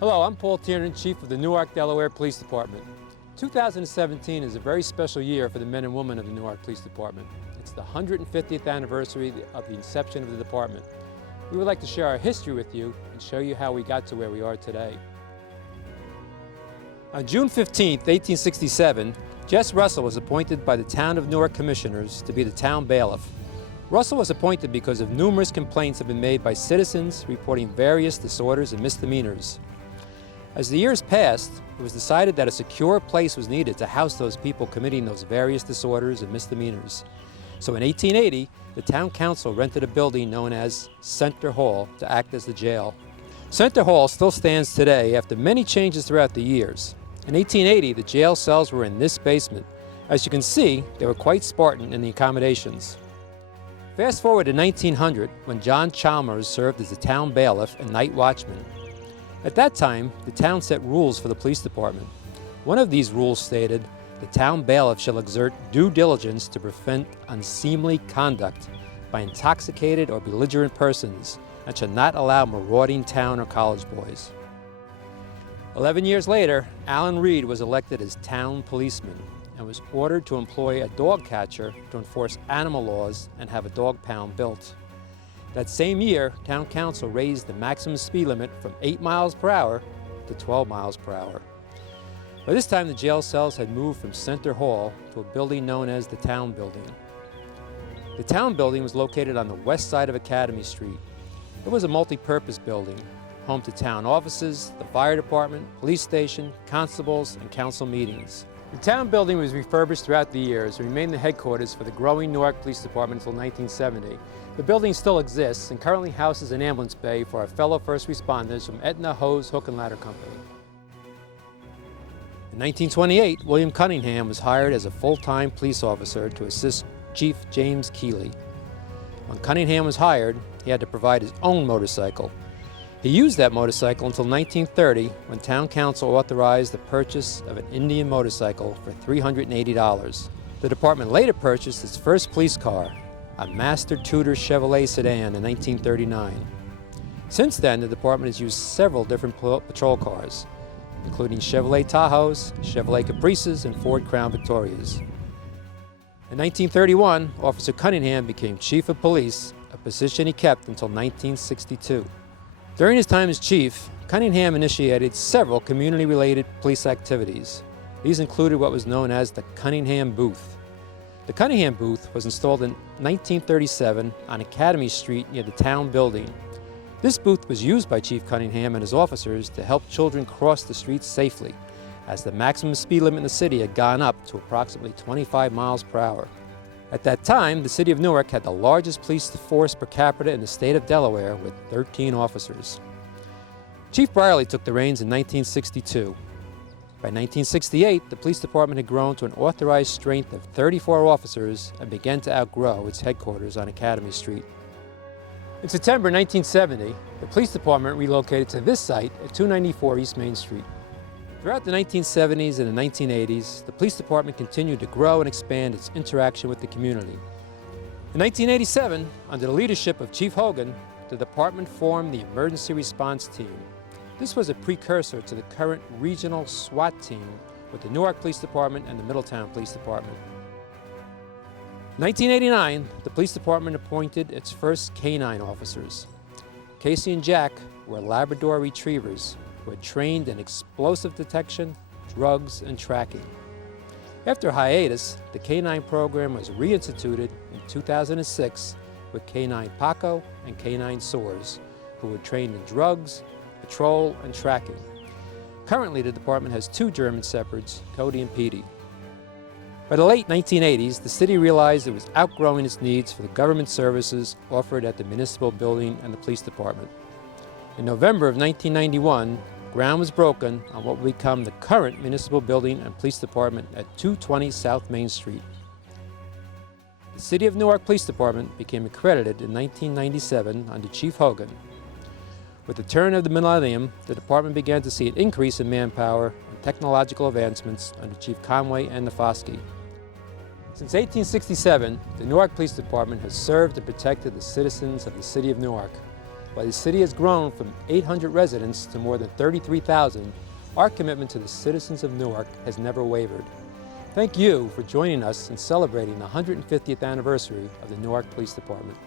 Hello, I'm Paul Tiernan, Chief of the Newark Delaware Police Department. 2017 is a very special year for the men and women of the Newark Police Department. It's the 150th anniversary of the inception of the department. We would like to share our history with you and show you how we got to where we are today. On June 15, 1867, Jess Russell was appointed by the Town of Newark Commissioners to be the town bailiff. Russell was appointed because of numerous complaints have been made by citizens reporting various disorders and misdemeanors. As the years passed, it was decided that a secure place was needed to house those people committing those various disorders and misdemeanors. So in 1880, the town council rented a building known as Center Hall to act as the jail. Center Hall still stands today after many changes throughout the years. In 1880, the jail cells were in this basement. As you can see, they were quite Spartan in the accommodations. Fast forward to 1900, when John Chalmers served as the town bailiff and night watchman. At that time, the town set rules for the police department. One of these rules stated, the town bailiff shall exert due diligence to prevent unseemly conduct by intoxicated or belligerent persons and shall not allow marauding town or college boys. 11 years later, Alan Reed was elected as town policeman and was ordered to employ a dog catcher to enforce animal laws and have a dog pound built. That same year, Town Council raised the maximum speed limit from 8 miles per hour to 12 miles per hour. By this time, the jail cells had moved from Center Hall to a building known as the Town Building. The Town Building was located on the west side of Academy Street. It was a multi-purpose building, home to town offices, the fire department, police station, constables, and council meetings. The Town Building was refurbished throughout the years and remained the headquarters for the growing Newark Police Department until 1970. The building still exists and currently houses an ambulance bay for our fellow first responders from Aetna Hose Hook and Ladder Company. In 1928, William Cunningham was hired as a full-time police officer to assist Chief James Keeley. When Cunningham was hired, he had to provide his own motorcycle. He used that motorcycle until 1930, when Town Council authorized the purchase of an Indian motorcycle for $380. The department later purchased its first police car, a Master Tudor Chevrolet sedan, in 1939. Since then, the department has used several different patrol cars, including Chevrolet Tahoes, Chevrolet Caprices, and Ford Crown Victorias. In 1931, Officer Cunningham became Chief of Police, a position he kept until 1962. During his time as chief, Cunningham initiated several community-related police activities. These included what was known as the Cunningham Booth. The Cunningham Booth was installed in 1937 on Academy Street near the town building. This booth was used by Chief Cunningham and his officers to help children cross the streets safely, as the maximum speed limit in the city had gone up to approximately 25 miles per hour. At that time, the city of Newark had the largest police force per capita in the state of Delaware with 13 officers. Chief Brierly took the reins in 1962. By 1968, the police department had grown to an authorized strength of 34 officers and began to outgrow its headquarters on Academy Street. In September 1970, the police department relocated to this site at 294 East Main Street. Throughout the 1970s and the 1980s, the police department continued to grow and expand its interaction with the community. In 1987, under the leadership of Chief Hogan, the department formed the Emergency Response Team. This was a precursor to the current regional SWAT team with the Newark Police Department and the Middletown Police Department. In 1989, the police department appointed its first canine officers. Casey and Jack were Labrador retrievers who had trained in explosive detection, drugs, and tracking. After a hiatus, the canine program was reinstituted in 2006 with Canine Paco and Canine Soars, who were trained in drugs, patrol, and tracking. Currently, the department has 2 German Shepherds, Cody and Petey. By the late 1980s, the city realized it was outgrowing its needs for the government services offered at the municipal building and the police department. In November of 1991, ground was broken on what will become the current municipal building and police department at 220 South Main Street. The City of Newark Police Department became accredited in 1997 under Chief Hogan. With the turn of the millennium, the department began to see an increase in manpower and technological advancements under Chief Conway and Nafosky. Since 1867, the Newark Police Department has served and protected the citizens of the City of Newark. While the city has grown from 800 residents to more than 33,000, our commitment to the citizens of Newark has never wavered. Thank you for joining us in celebrating the 150th anniversary of the Newark Police Department.